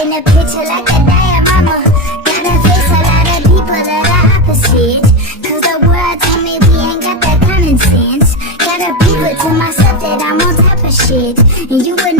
in the picture like a diorama. Gotta face a lot of people that are opposite, cause the world told me we ain't got that common sense. Gotta prove it to myself that I'm on top of shit, and you would